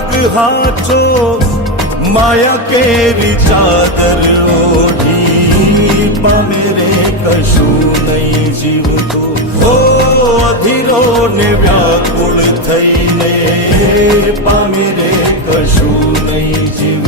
માર્ગ હાચો માયા કેરી ચાદર ઓઢી પામે રે કશું નહીં જીવતો ઓ અધીરો ને વ્યાકુળ થઈને પામે રે કશું નહીં જીવ